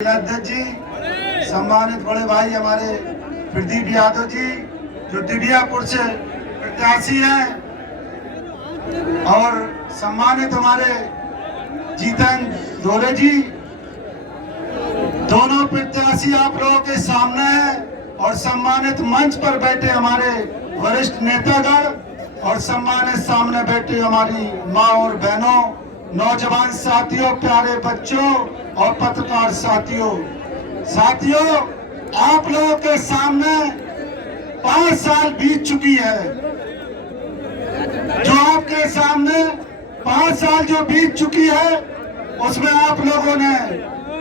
अध्यक्ष जी, सम्मानित बड़े भाई हमारे प्रदीप यादव जी जो दिव्यापुर से प्रत्याशी हैं, और सम्मानित हमारे जीतन धोले जी, दोनों प्रत्याशी आप लोगों के सामने हैं। और सम्मानित मंच पर बैठे हमारे वरिष्ठ नेतागण और सम्मानित सामने बैठे हमारी माँ और बहनों, नौजवान साथियों, प्यारे बच्चों और पत्रकार साथियों, आप लोगों के सामने 5 साल बीत चुकी है। जो आपके सामने 5 साल जो बीत चुकी है, उसमें आप लोगों ने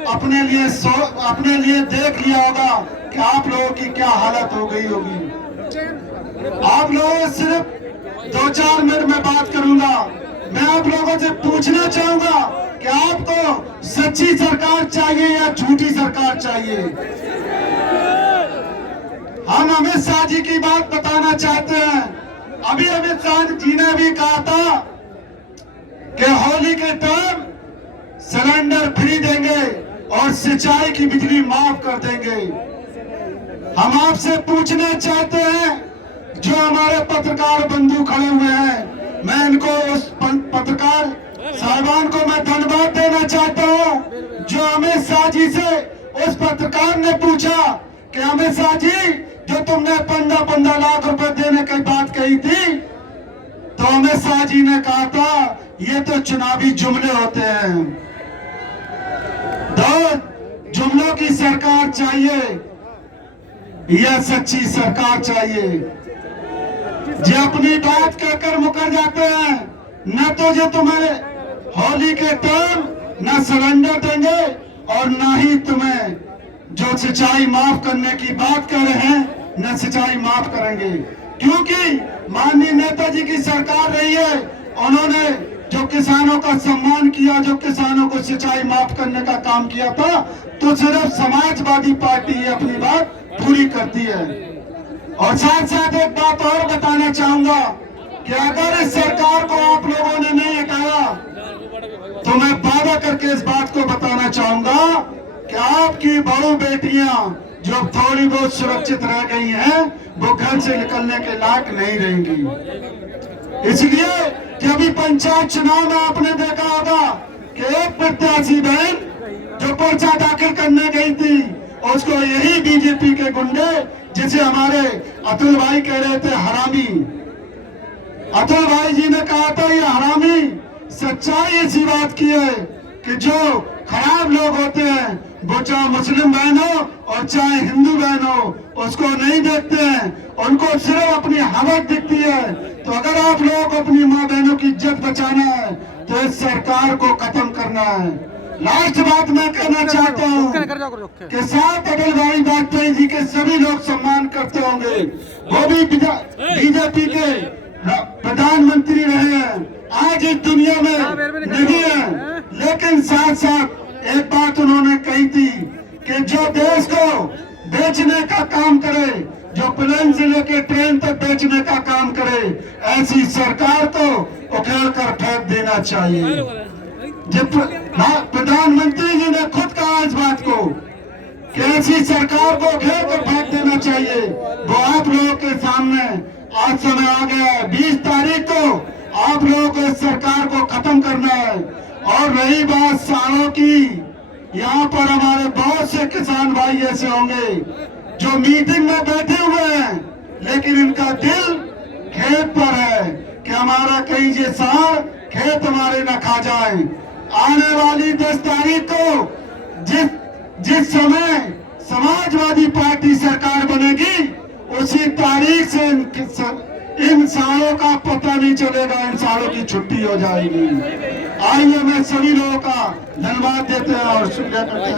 अपने लिए देख लिया होगा कि आप लोगों की क्या हालत हो गई होगी। आप लोगों से सिर्फ 2-4 मिनट में बात करूंगा। मैं आप लोगों से पूछना चाहूंगा कि आपको सच्ची सरकार चाहिए या झूठी सरकार चाहिए। हम अमित शाह जी की बात बताना चाहते हैं। अभी अमित शाह जी ने भी कहा था कि होली के टाइम सिलेंडर फ्री देंगे और सिंचाई की बिजली माफ कर देंगे। हम आपसे पूछना चाहते हैं, जो हमारे पत्रकार बंधु खड़े हुए हैं, मैं इनको, उस पत्रकार साहिबान को मैं धन्यवाद देना चाहता हूं जो अमित शाह जी से, उस पत्रकार ने पूछा कि अमित शाह जी, जो तुमने 15 लाख रुपए देने की बात कही थी, तो अमित शाह जी ने कहा था ये तो चुनावी जुमले होते हैं। तो जुमलों की सरकार चाहिए या सच्ची सरकार चाहिए? जो अपनी बात कहकर मुकर जाते हैं, न तो जो तुम्हें होली के टाइम न सिलेंडर देंगे और न ही तुम्हें जो सिंचाई माफ करने की बात कर रहे हैं, न सिंचाई माफ करेंगे। क्योंकि माननीय नेताजी की सरकार रही है, उन्होंने जो किसानों का सम्मान किया, जो किसानों को सिंचाई माफ करने का काम किया था, तो सिर्फ समाजवादी पार्टी अपनी बात पूरी करती है। और साथ साथ एक बात और बताना चाहूंगा कि अगर इस सरकार को आप लोगों ने नहीं हटाया, तो मैं वादा करके इस बात को बताना चाहूंगा कि आपकी बहू बेटियां जो थोड़ी बहुत सुरक्षित रह गई हैं, वो घर से निकलने के लायक नहीं रहेंगी। इसलिए कि अभी पंचायत चुनाव में आपने देखा होगा कि एक प्रत्याशी बहन जो पर्चा दाखिल करने गई थी, उसको यही बीजेपी के गुंडे, जिसे हमारे अतुल भाई कह रहे थे हरामी, अतुल भाई जी ने कहा था ये हरामी। सच्चाई इसी बात की है कि जो खराब लोग होते हैं, वो चाहे मुस्लिम बहन हो और चाहे हिंदू बहन हो, उसको नहीं देखते हैं, उनको सिर्फ अपनी हवस दिखती है। तो अगर आप लोगों को अपनी माँ बहनों की इज्जत बचाना है, तो इस सरकार को खत्म करना है। लास्ट बात मैं कहना चाहता हूँ कि साथ अटल बिहारी वाजपेयी जी के सभी लोग सम्मान करते होंगे, वो भी बीजेपी के प्रधानमंत्री रहे हैं, आज इस दुनिया में नहीं है। लेकिन साथ साथ एक बात उन्होंने कही थी कि जो देश को बेचने का काम करे, जो प्लेन से लेकर ट्रेन तक बेचने का काम करे, ऐसी सरकार को उखेड़ कर फेंक देना चाहिए। जब प्रधानमंत्री जी ने खुद कहा इस बात को कि ऐसी सरकार को उखेड़ कर फेंक देना चाहिए, वो आप लोगों के सामने आज समय आ गया है। 20 तारीख को आप लोगों को इस सरकार को खत्म करना है। और रही बात सालों की, यहाँ पर हमारे बहुत से किसान भाई ऐसे होंगे जो मीटिंग में बैठे हुए हैं, लेकिन इनका दिल खेत पर है कि हमारा कहीं ये साल खेत हमारे न खा जाए। आने वाली 10 तारीख को जिस समय समाजवादी पार्टी सरकार बनेगी, उसी तारीख से इन सालों का पता नहीं चलेगा, इन सालों की छुट्टी हो जाएगी। आइए मैं सभी लोगों का धन्यवाद देते हैं और शुक्रिया करते हैं।